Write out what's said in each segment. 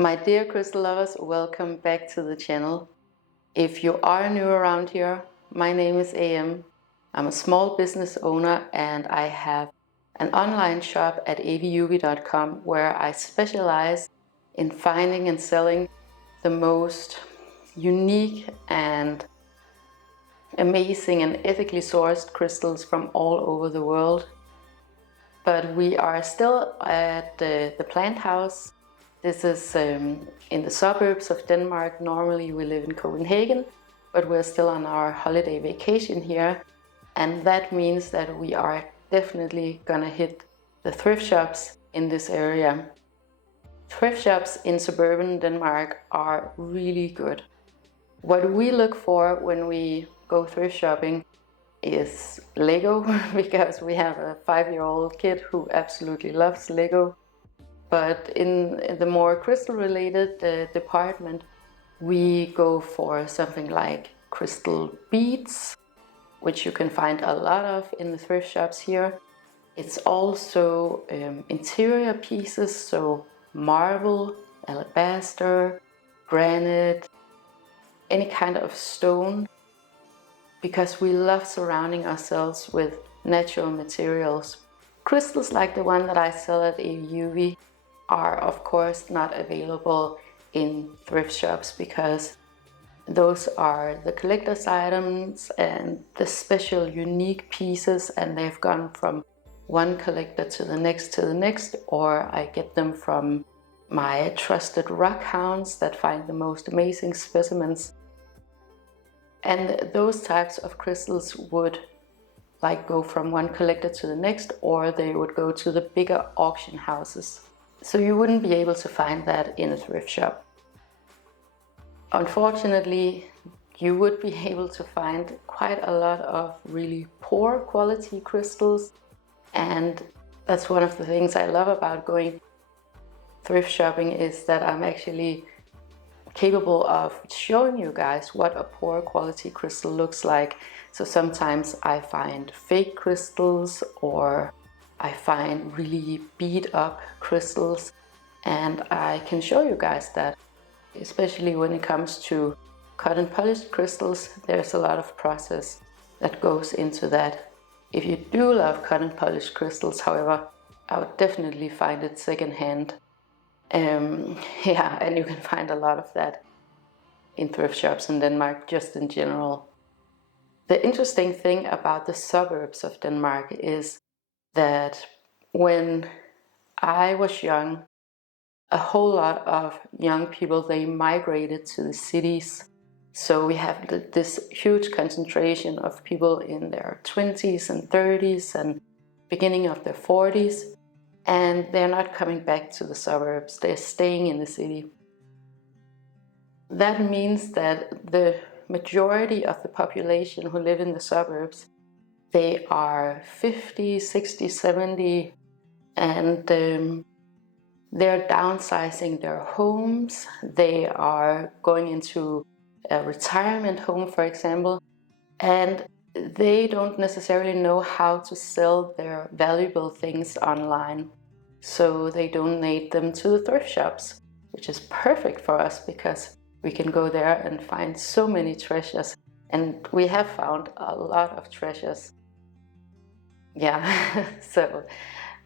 My dear crystal lovers, welcome back to the channel. If you are new around here, my name is AM. I'm a small business owner and I have an online shop at AVIUVI.com where I specialize in finding and selling the most unique and amazing and ethically sourced crystals from all over the world. But we are still at the plant house. This is in the suburbs of Denmark. Normally we live in Copenhagen, but we're still on our holiday vacation here. And that means that we are definitely gonna hit the thrift shops in this area. Thrift shops in suburban Denmark are really good. What we look for when we go thrift shopping is Lego, because we have a 5-year-old kid who absolutely loves Lego. But in the more crystal related department, we go for something like crystal beads, which you can find a lot of in the thrift shops here. It's also interior pieces, so marble, alabaster, granite, any kind of stone, because we love surrounding ourselves with natural materials. Crystals like the one that I sell at AVIUVI are of course not available in thrift shops, because those are the collector's items and the special unique pieces, and they've gone from one collector to the next, or I get them from my trusted rock hounds that find the most amazing specimens. And those types of crystals would go from one collector to the next, or they would go to the bigger auction houses. So you wouldn't be able to find that in a thrift shop. Unfortunately, you would be able to find quite a lot of really poor quality crystals, and that's one of the things I love about going thrift shopping, is that I'm actually capable of showing you guys what a poor quality crystal looks like. So sometimes I find fake crystals, or I find really beat up crystals, and I can show you guys that. Especially when it comes to cut and polished crystals, there's a lot of process that goes into that. If you do love cut and polished crystals, however, I would definitely find it secondhand. Yeah, and you can find a lot of that in thrift shops in Denmark, just in general. The interesting thing about the suburbs of Denmark is that when I was young, a whole lot of young people, they migrated to the cities. So we have this huge concentration of people in their 20s and 30s and beginning of their 40s, and they're not coming back to the suburbs, they're staying in the city. That means that the majority of the population who live in the suburbs, they are 50, 60, 70, and they're downsizing their homes. They are going into a retirement home, for example, and they don't necessarily know how to sell their valuable things online. So they donate them to the thrift shops, which is perfect for us because we can go there and find so many treasures. And we have found a lot of treasures. Yeah, so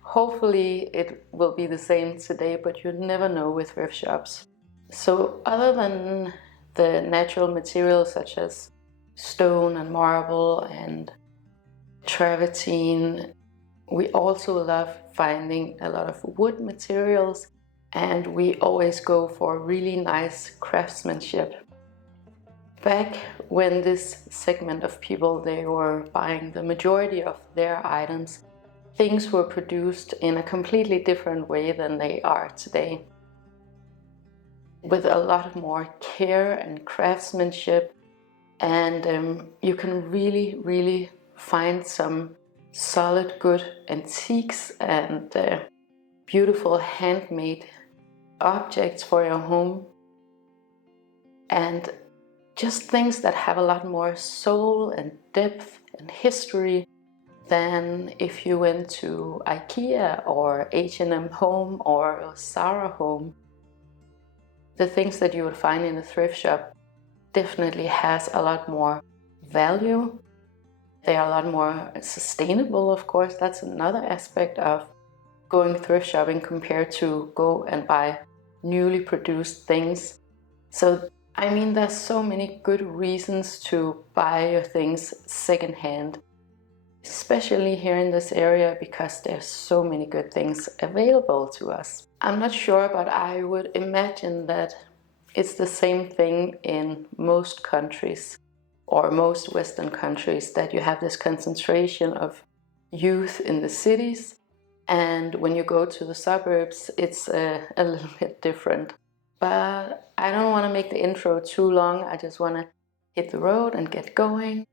hopefully it will be the same today, but you never know with thrift shops. So other than the natural materials such as stone and marble and travertine, we also love finding a lot of wood materials, and we always go for really nice craftsmanship. Back when this segment of people, they were buying the majority of their items, things were produced in a completely different way than they are today, with a lot more care and craftsmanship, and you can really find some solid good antiques and beautiful handmade objects for your home, and just things that have a lot more soul and depth and history than if you went to IKEA or H&M Home or Zara Home. the things that you would find in a thrift shop definitely has a lot more value. They are a lot more sustainable, of course. That's another aspect of going thrift shopping compared to go and buy newly produced things. So, I mean, there's so many good reasons to buy your things secondhand, especially here in this area, because there's so many good things available to us. I'm not sure, but I would imagine that it's the same thing in most countries, or most Western countries, that you have this concentration of youth in the cities, and when you go to the suburbs, it's a little bit different. But I don't want to make the intro too long. I just want to hit the road and get going.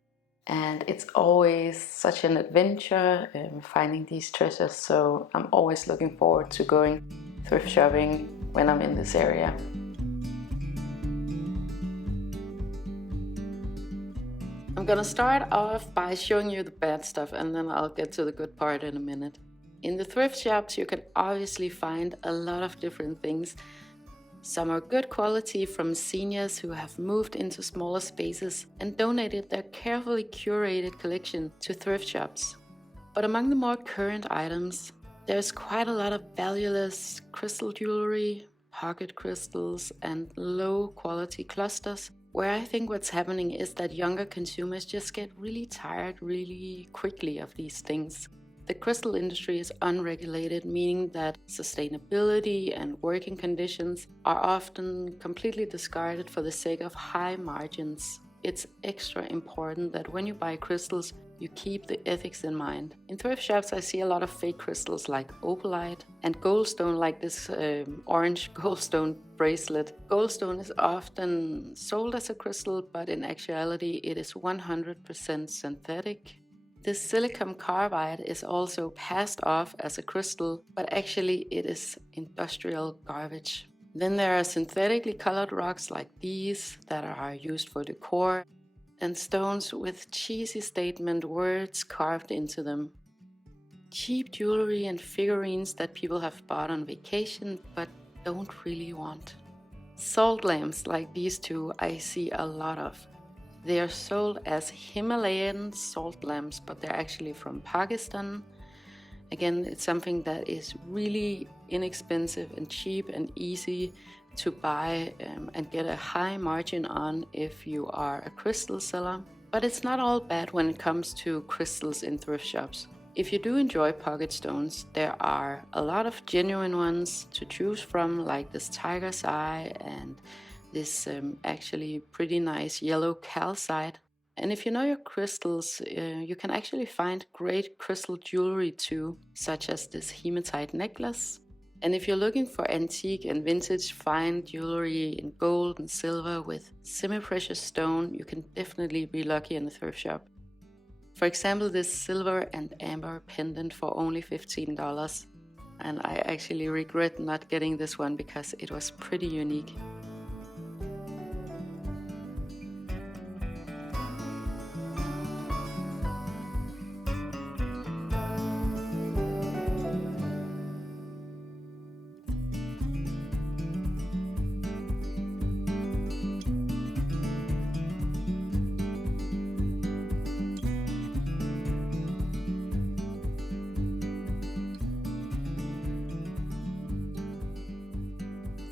And it's always such an adventure finding these treasures, so I'm always looking forward to going thrift shopping when I'm in this area. I'm gonna start off by showing you the bad stuff, and then I'll get to the good part in a minute. In the thrift shops, you can obviously find a lot of different things. Some are good quality from seniors who have moved into smaller spaces and donated their carefully curated collection to thrift shops. But among the more current items, there's quite a lot of valueless crystal jewelry, pocket crystals, and low quality clusters, where I think what's happening is that younger consumers just get really tired really quickly of these things. The crystal industry is unregulated, meaning that sustainability and working conditions are often completely discarded for the sake of high margins. It's extra important that when you buy crystals, you keep the ethics in mind. In thrift shops, I see a lot of fake crystals like opalite and goldstone, like this orange goldstone bracelet. Goldstone is often sold as a crystal, but in actuality, it is 100% synthetic. This silicon carbide is also passed off as a crystal, but actually it is industrial garbage. Then there are synthetically colored rocks like these that are used for decor, and stones with cheesy statement words carved into them. Cheap jewelry and figurines that people have bought on vacation but don't really want. Salt lamps like these two I see a lot of. They are sold as Himalayan salt lamps, but they're actually from Pakistan. Again, it's something that is really inexpensive and cheap and easy to buy and get a high margin on if you are a crystal seller. But it's not all bad when it comes to crystals in thrift shops. If you do enjoy pocket stones, there are a lot of genuine ones to choose from, like this tiger's eye and this actually pretty nice yellow calcite. And if you know your crystals, you can actually find great crystal jewelry too, such as this hematite necklace. And if you're looking for antique and vintage fine jewelry in gold and silver with semi-precious stone, you can definitely be lucky in a thrift shop. For example, this silver and amber pendant for only $15. And I actually regret not getting this one because it was pretty unique.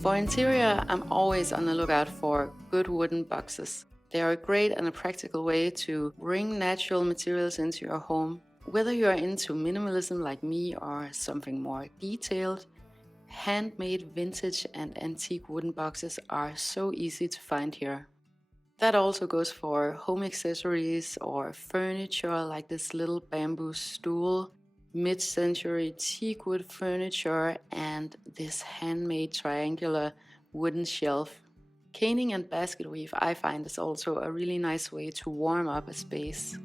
For interior, I'm always on the lookout for good wooden boxes. They are a great and a practical way to bring natural materials into your home. Whether you are into minimalism like me or something more detailed, handmade vintage and antique wooden boxes are so easy to find here. That also goes for home accessories or furniture like this little bamboo stool, mid-century teak wood furniture, and this handmade triangular wooden shelf. Caning and basket weave I find is also a really nice way to warm up a space.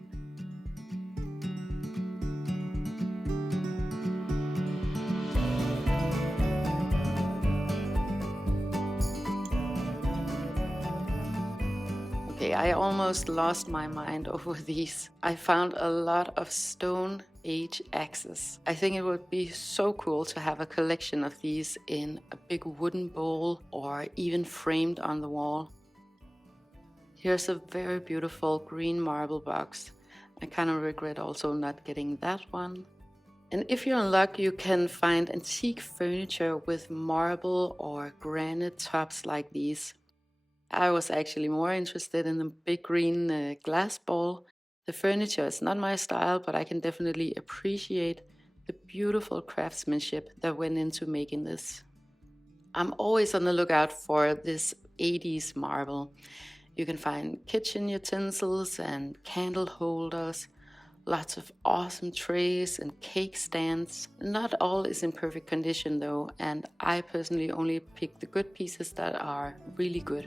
Okay, I almost lost my mind over these. I found a lot of stone age axis. I think it would be so cool to have a collection of these in a big wooden bowl or even framed on the wall. Here's a very beautiful green marble box. I kind of regret also not getting that one. And if you're in luck, you can find antique furniture with marble or granite tops like these. I was actually more interested in the big green glass ball. The furniture is not my style, but I can definitely appreciate the beautiful craftsmanship that went into making this. I'm always on the lookout for this 80s marble. You can find kitchen utensils and candle holders, lots of awesome trays and cake stands. Not all is in perfect condition though, and I personally only pick the good pieces that are really good.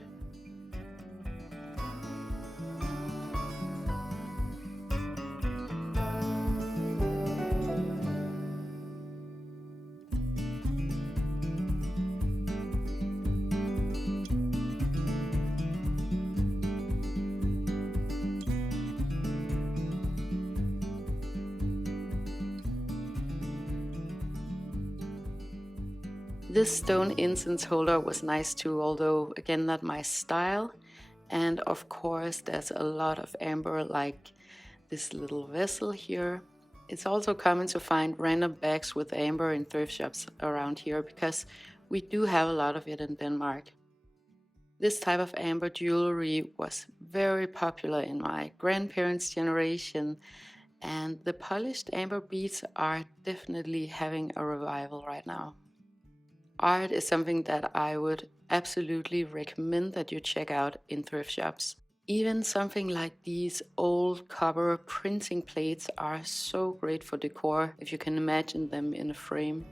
This stone incense holder was nice too, although again not my style. And of course there's a lot of amber, like this little vessel here. It's also common to find random bags with amber in thrift shops around here because we do have a lot of it in Denmark. This type of amber jewelry was very popular in my grandparents' generation, and the polished amber beads are definitely having a revival right now. Art is something that I would absolutely recommend that you check out in thrift shops. Even something like these old copper printing plates are so great for decor if you can imagine them in a frame.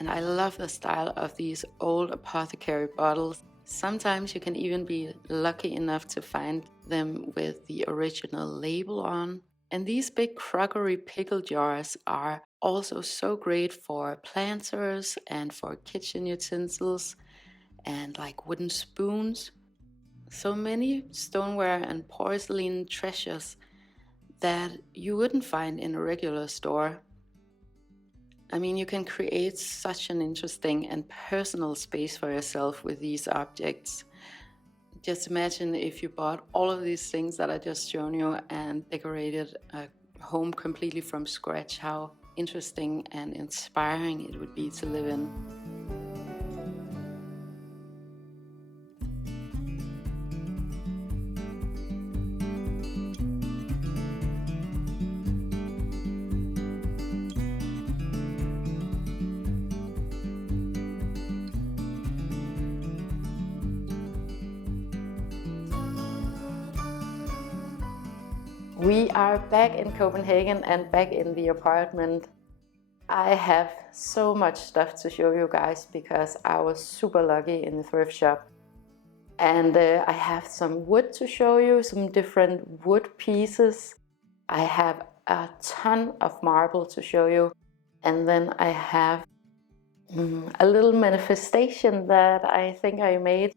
And I love the style of these old apothecary bottles. Sometimes you can even be lucky enough to find them with the original label on. And these big crockery pickle jars are also so great for planters and for kitchen utensils and like wooden spoons. So many stoneware and porcelain treasures that you wouldn't find in a regular store. I mean, you can create such an interesting and personal space for yourself with these objects. Just imagine if you bought all of these things that I just shown you and decorated a home completely from scratch, how interesting and inspiring it would be to live in. We are back in Copenhagen and back in the apartment. I have so much stuff to show you guys because I was super lucky in the thrift shop. And I have some wood to show you, some different wood pieces. I have a ton of marble to show you. And then I have a little manifestation that I think I made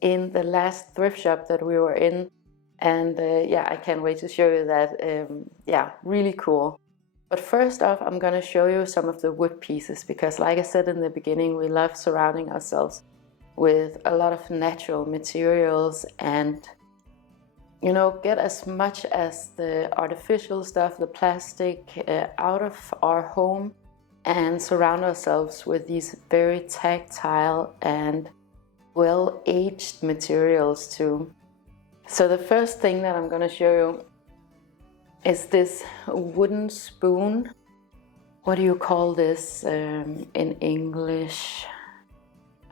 in the last thrift shop that we were in. And yeah, I can't wait to show you that. Yeah, really cool. But first off, I'm going to show you some of the wood pieces because like I said in the beginning, we love surrounding ourselves with a lot of natural materials and, you know, get as much as the artificial stuff, the plastic, out of our home and surround ourselves with these very tactile and well-aged materials too. So the first thing that I'm going to show you is this wooden spoon. What do you call this in English?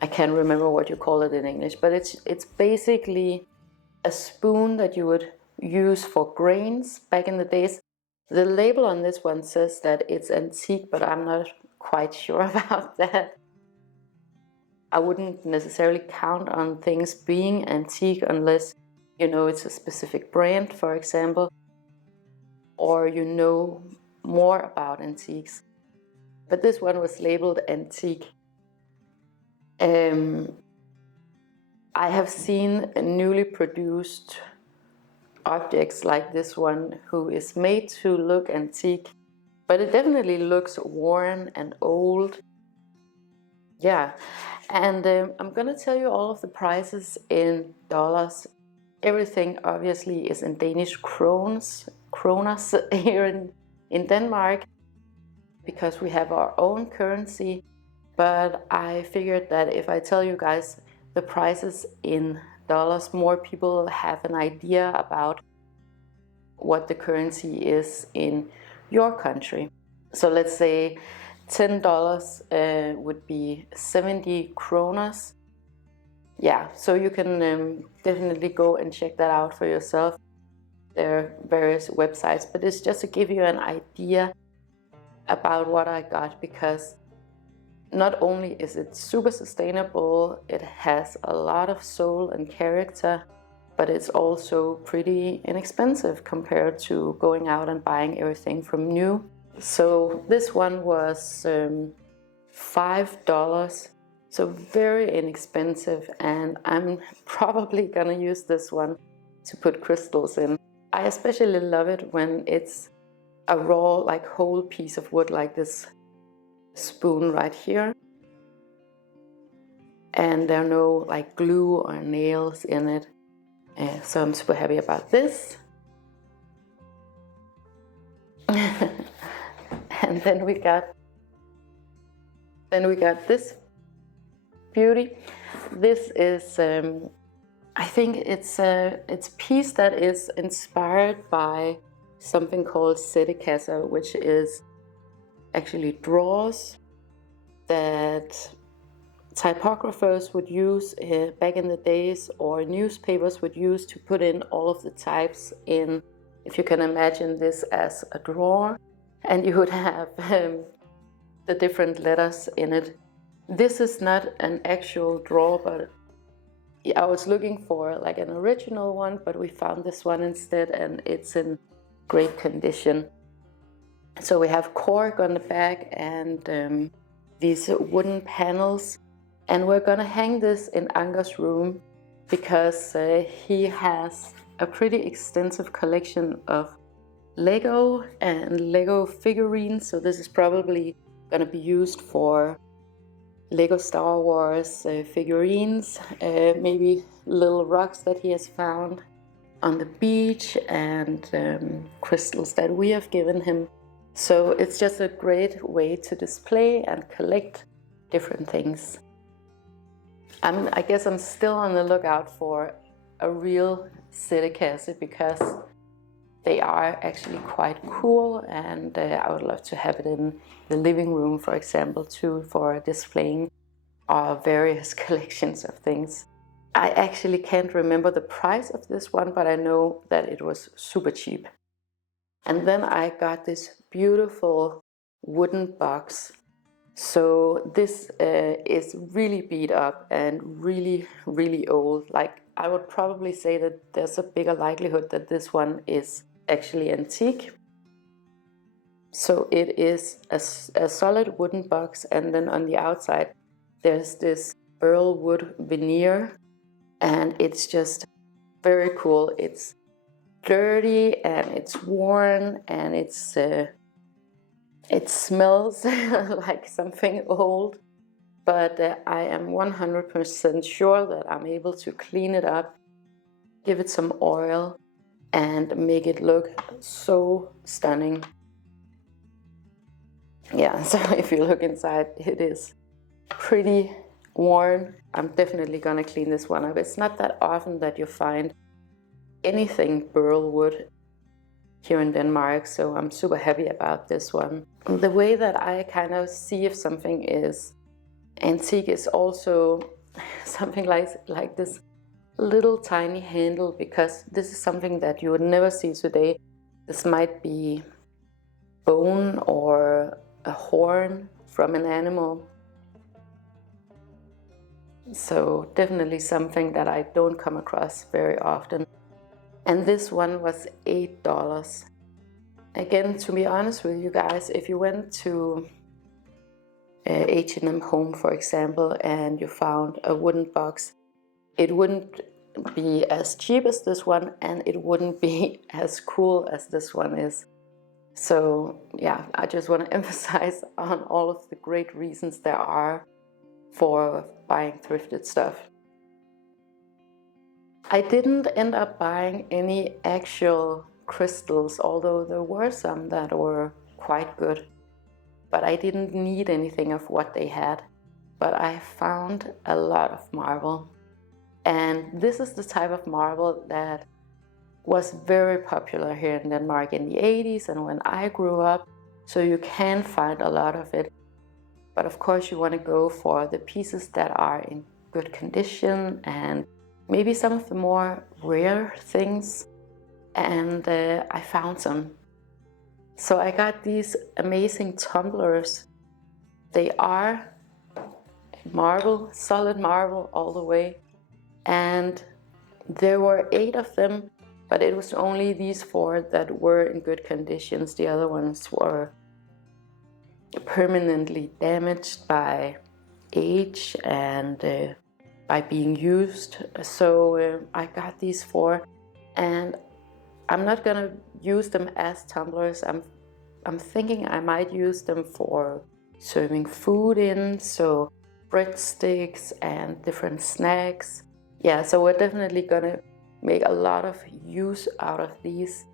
I can't remember what you call it in English, but it's basically a spoon that you would use for grains back in the days. The label on this one says that it's antique, but I'm not quite sure about that. I wouldn't necessarily count on things being antique unless you know it's a specific brand, for example, or you know more about antiques. But this one was labeled antique. I have seen newly produced objects like this one who is made to look antique, but it definitely looks worn and old. Yeah, and I'm gonna tell you all of the prices in dollars. Everything obviously is in Danish kronas here in Denmark, because we have our own currency. But I figured that if I tell you guys the prices in dollars, more people have an idea about what the currency is in your country. So let's say $10 would be 70 kronas. Yeah, so you can definitely go and check that out for yourself. There are various websites, but it's just to give you an idea about what I got, because not only is it super sustainable, it has a lot of soul and character, but it's also pretty inexpensive compared to going out and buying everything from new. So this one was $5, so very inexpensive, and I'm probably gonna use this one to put crystals in. I especially love it when it's a raw, like whole piece of wood, like this spoon right here, and there are no like glue or nails in it. So I'm super happy about this. And then we got this beauty. This is I think it's a piece that is inspired by something called sættekasser, which is actually drawers that typographers would use back in the days, or newspapers would use to put in all of the types in. If you can imagine this as a drawer, and you would have the different letters in it. This is not an actual drawer, but I was looking for like an original one, but we found this one instead, and it's in great condition. So we have cork on the back and these wooden panels, and we're gonna hang this in Anker's room because he has a pretty extensive collection of Lego and Lego figurines. So this is probably gonna be used for Lego Star Wars figurines, maybe little rocks that he has found on the beach, and crystals that we have given him. So it's just a great way to display and collect different things. I guess I'm still on the lookout for a real sættekasser, because they are actually quite cool, and I would love to have it in the living room, for example, too, for displaying our various collections of things. I actually can't remember the price of this one, but I know that it was super cheap. And then I got this beautiful wooden box. So this is really beat up and really, really old. Like, I would probably say that there's a bigger likelihood that this one is actually antique. So it is a solid wooden box, and then on the outside there's this burl wood veneer, and it's just very cool. It's dirty and it's worn, and it smells like something old, but I am 100% sure that I'm able to clean it up, give it some oil, and make it look so stunning. Yeah, so if you look inside, it is pretty worn. I'm definitely gonna clean this one up. It's not that often that you find anything burl wood here in Denmark, so I'm super happy about this one. The way that I kind of see if something is antique is also something like this little tiny handle, because this is something that you would never see today. This might be bone or a horn from an animal. So definitely something that I don't come across very often. And this one was $8. Again, to be honest with you guys, if you went to H&M Home, for example, and you found a wooden box, it wouldn't be as cheap as this one, and it wouldn't be as cool as this one is. So yeah, I just want to emphasize on all of the great reasons there are for buying thrifted stuff. I didn't end up buying any actual crystals, although there were some that were quite good. But I didn't need anything of what they had. But I found a lot of marble. And this is the type of marble that was very popular here in Denmark in the 80s and when I grew up. So you can find a lot of it. But of course you want to go for the pieces that are in good condition and maybe some of the more rare things. And I found some. So I got these amazing tumblers. They are marble, solid marble all the way. And there were 8 of them, but it was only these 4 that were in good conditions. The other ones were permanently damaged by age and by being used. So I got these 4, and I'm not gonna use them as tumblers. I'm thinking I might use them for serving food in, so breadsticks and different snacks. Yeah, so we're definitely gonna make a lot of use out of these.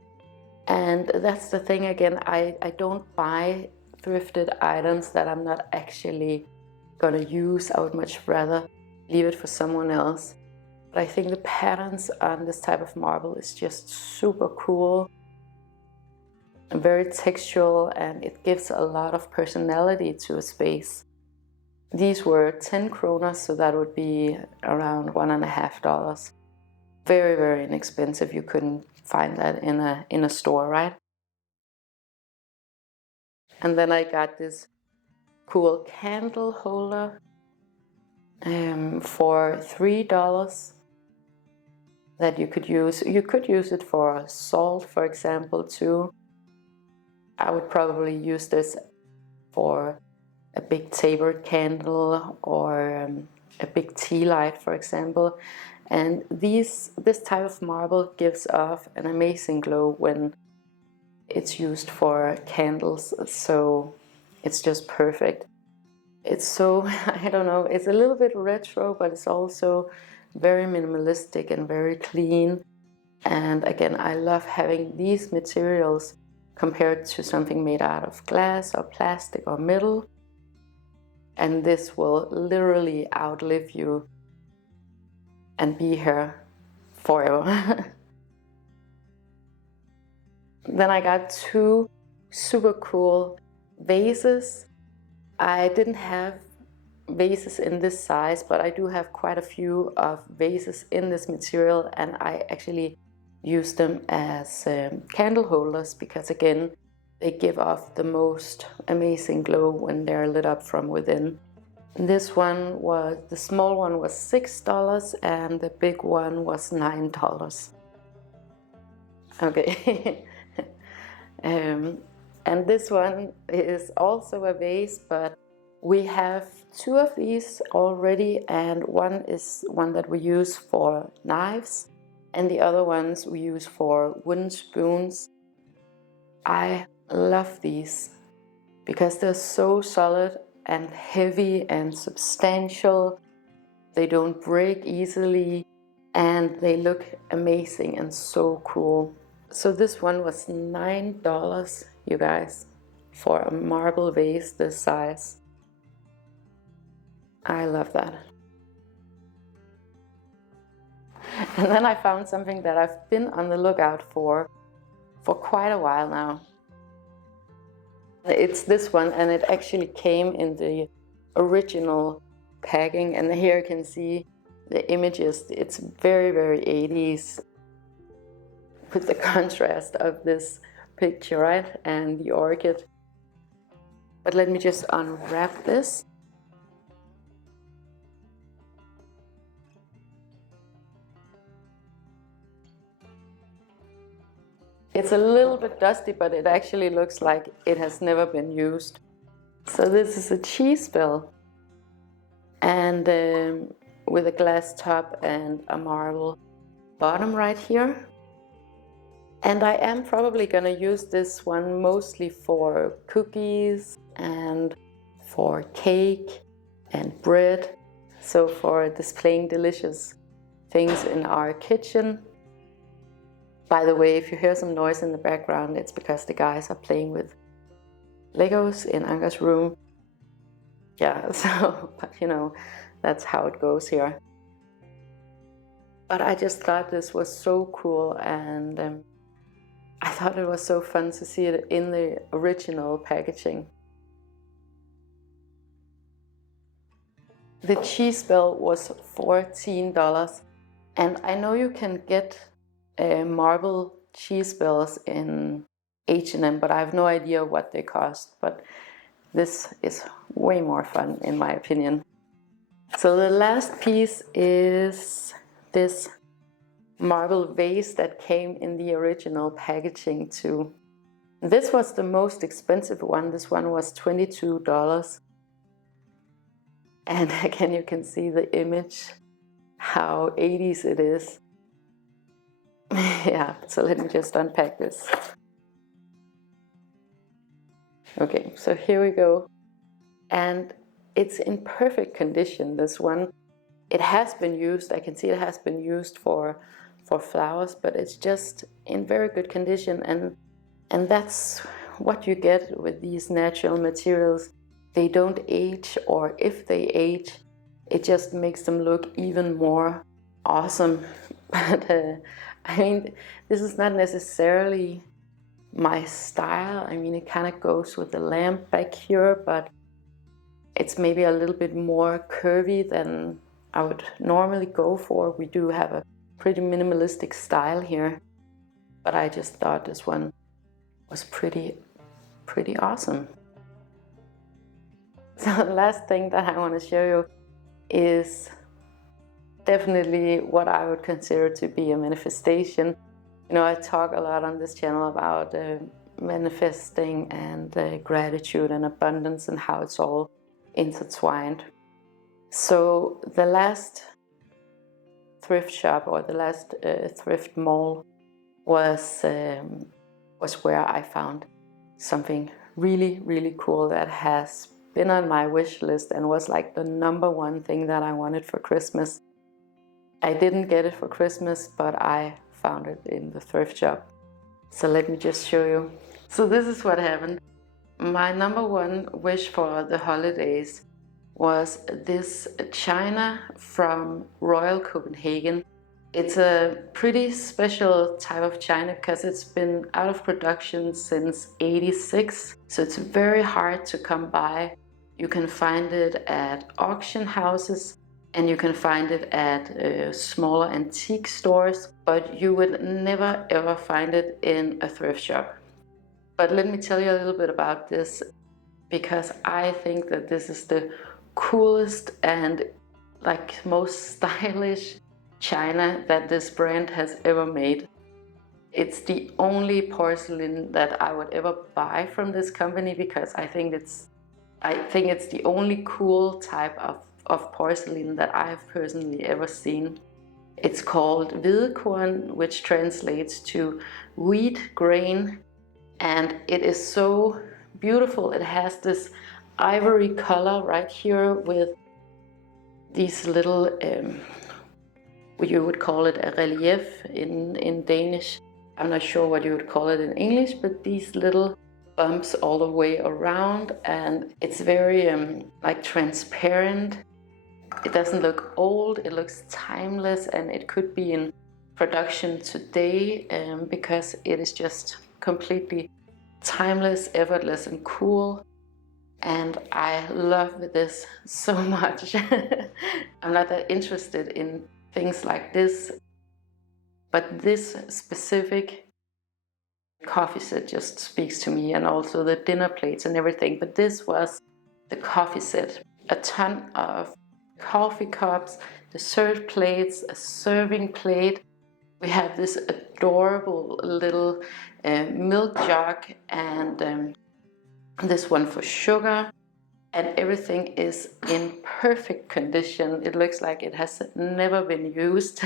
And that's the thing again, I don't buy thrifted items that I'm not actually gonna use. I would much rather leave it for someone else. But I think the patterns on this type of marble is just super cool and very textural, and it gives a lot of personality to a space. These were 10 kroner, so that would be around $1.50. Very, very inexpensive. You couldn't find that in a store, right? And then I got this cool candle holder for $3 that you could use. You could use it for salt, for example, too. I would probably use this for a big tapered candle or a big tea light, for example. And this type of marble gives off an amazing glow when it's used for candles, so it's just perfect. It's so, I don't know, it's a little bit retro, but it's also very minimalistic and very clean. And again, I love having these materials compared to something made out of glass or plastic or metal. And this will literally outlive you and be here forever. Then I got 2 super cool vases. I didn't have vases in this size, but I do have quite a few of vases in this material, and I actually use them as candle holders because again, they give off the most amazing glow when they're lit up from within. This one was, the small one was $6 and the big one was $9. Okay. And this one is also a vase, but we have 2 of these already, and one is one that we use for knives and the other ones we use for wooden spoons. I love these because they're so solid and heavy and substantial. They don't break easily and they look amazing and so cool. So this one was $9, you guys, for a marble vase this size. I love that. And then I found something that I've been on the lookout for quite a while now. It's this one, and it actually came in the original packing, and here you can see the images. It's very, very 80s with the contrast of this picture, right, and the orchid. But let me just unwrap this. It's a little bit dusty, but it actually looks like it has never been used. So this is a cheese bell, and with a glass top and a marble bottom right here. And I am probably gonna use this one mostly for cookies and for cake and bread. So for displaying delicious things in our kitchen. By the way, if you hear some noise in the background, it's because the guys are playing with Legos in Anker's room. Yeah, so, but you know, that's how it goes here. But I just thought this was so cool, and I thought it was so fun to see it in the original packaging. The cheese bell was $14, and I know you can get marble cheese bells in H&M, but I have no idea what they cost. But this is way more fun in my opinion. So the last piece is this marble vase that came in the original packaging too. This was the most expensive one. This one was $22. And again, you can see the image, how 80s it is. Yeah, so let me just unpack this. Okay, so here we go. And it's in perfect condition, this one. It has been used, I can see it has been used for flowers, but it's just in very good condition, and that's what you get with these natural materials. They don't age, or if they age, it just makes them look even more awesome. But I mean, this is not necessarily my style. I mean, it kind of goes with the lamp back here, but it's maybe a little bit more curvy than I would normally go for. We do have a pretty minimalistic style here, but I just thought this one was pretty awesome. So the last thing that I want to show you is definitely what I would consider to be a manifestation. You know, I talk a lot on this channel about manifesting and gratitude and abundance and how it's all intertwined. So the last thrift shop, or the last thrift mall, was where I found something really cool that has been on my wish list and was like the #1 thing that I wanted for Christmas. I didn't get it for Christmas, but I found it in the thrift shop. So let me just show you. So this is what happened. My #1 wish for the holidays was this china from Royal Copenhagen. It's a pretty special type of china because it's been out of production since '86, so it's very hard to come by. You can find it at auction houses, and you can find it at smaller antique stores, but you would never ever find it in a thrift shop. But let me tell you a little bit about this, because I think that this is the coolest and like most stylish china that this brand has ever made. It's the only porcelain that I would ever buy from this company, because I think it's the only cool type of porcelain that I've personally ever seen. It's called decor, which translates to wheat grain, and it is so beautiful. It has this ivory color right here with these little, you would call it a relief in Danish. I'm not sure what you would call it in English, but these little bumps all the way around, and it's very like transparent. It doesn't look old, it looks timeless, and it could be in production today because it is just completely timeless, effortless, and cool. And I love this so much. I'm not that interested in things like this, but this specific coffee set just speaks to me, and also the dinner plates and everything. But this was the coffee set. A ton of coffee cups, dessert plates, a serving plate, We have this adorable little milk jug, and this one for sugar, and everything is in perfect condition. It looks like it has never been used.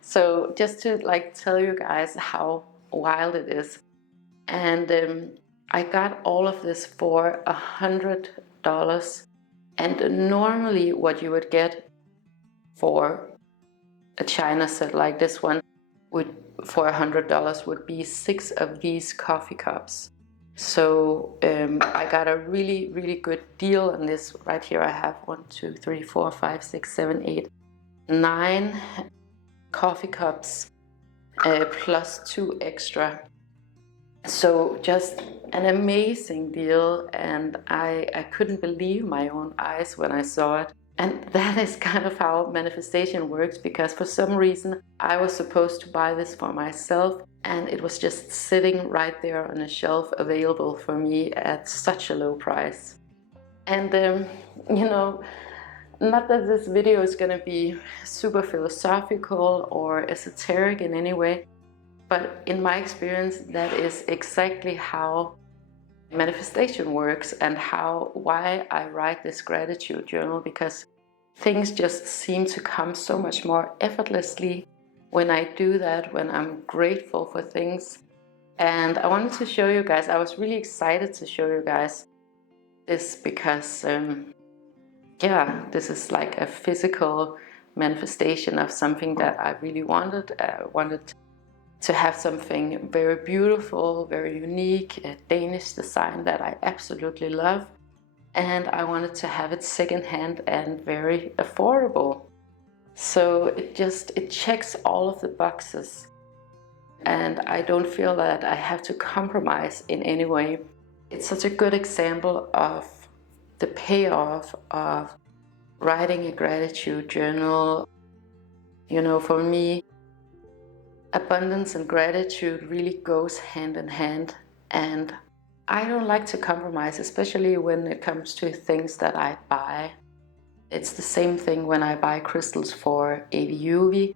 So just to like tell you guys how wild it is. And I got all of this for $100, and normally what you would get for a china set like this one would, for $100, would be 6 of these coffee cups. So I got a really good deal on this. Right here I have 1, 2, 3, 4, 5, 6, 7, 8, 9 coffee cups plus 2 extra. So just an amazing deal, and I couldn't believe my own eyes when I saw it. And that is kind of how manifestation works, because for some reason I was supposed to buy this for myself, and it was just sitting right there on a shelf available for me at such a low price. And you know, not that this video is going to be super philosophical or esoteric in any way, but in my experience, that is exactly how manifestation works, and why I write this gratitude journal, because things just seem to come so much more effortlessly when I do that, when I'm grateful for things. And I wanted to show you guys, I was really excited to show you guys this, because yeah, this is like a physical manifestation of something that I really wanted. I wanted to have something very beautiful, very unique, a Danish design that I absolutely love. And I wanted to have it secondhand and very affordable. So it checks all of the boxes. And I don't feel that I have to compromise in any way. It's such a good example of the payoff of writing a gratitude journal. You know, for me, abundance and gratitude really goes hand in hand, and I don't like to compromise, especially when it comes to things that I buy. It's the same thing when I buy crystals for AVIUVI.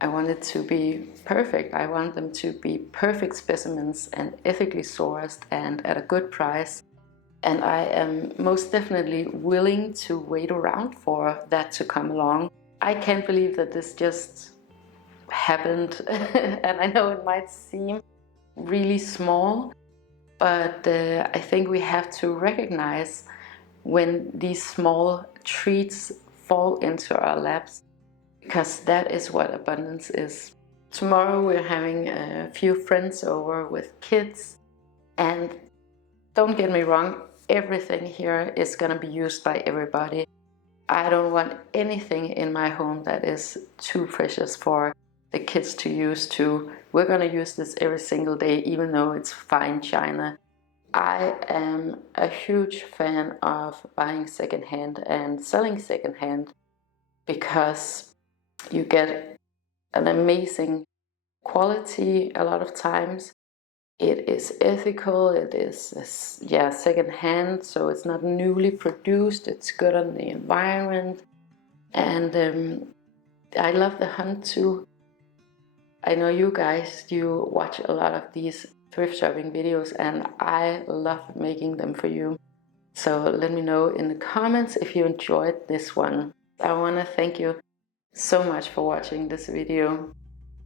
I want it to be perfect. I want them to be perfect specimens and ethically sourced and at a good price. And I am most definitely willing to wait around for that to come along. I can't believe that this just happened. And I know it might seem really small, but I think we have to recognize when these small treats fall into our laps, because that is what abundance is. Tomorrow we're having a few friends over with kids, and don't get me wrong, everything here is going to be used by everybody. I don't want anything in my home that is too precious for the kids to use too. We're going to use this every single day, even though it's fine china. I am a huge fan of buying secondhand and selling secondhand, because you get an amazing quality a lot of times. It is ethical, it is secondhand, so it's not newly produced, it's good on the environment. And I love the hunt too. I know you guys, you watch a lot of these thrift shopping videos, and I love making them for you. So let me know in the comments if you enjoyed this one. I want to thank you so much for watching this video.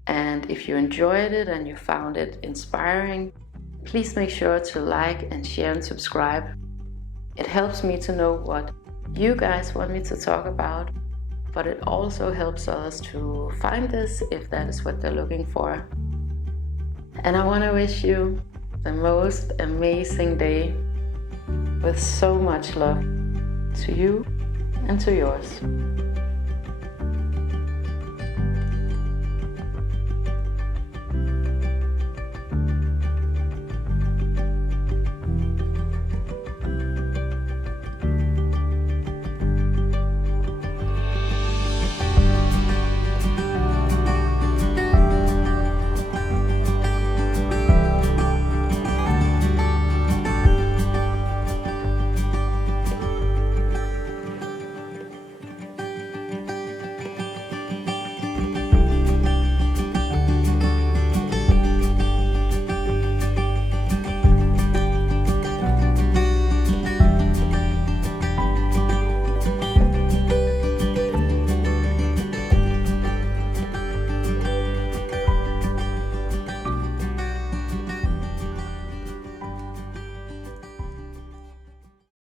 And if you enjoyed it and you found it inspiring, please make sure to like and share and subscribe. It helps me to know what you guys want me to talk about, but it also helps others to find this if that is what they're looking for. And I want to wish you the most amazing day with so much love to you and to yours.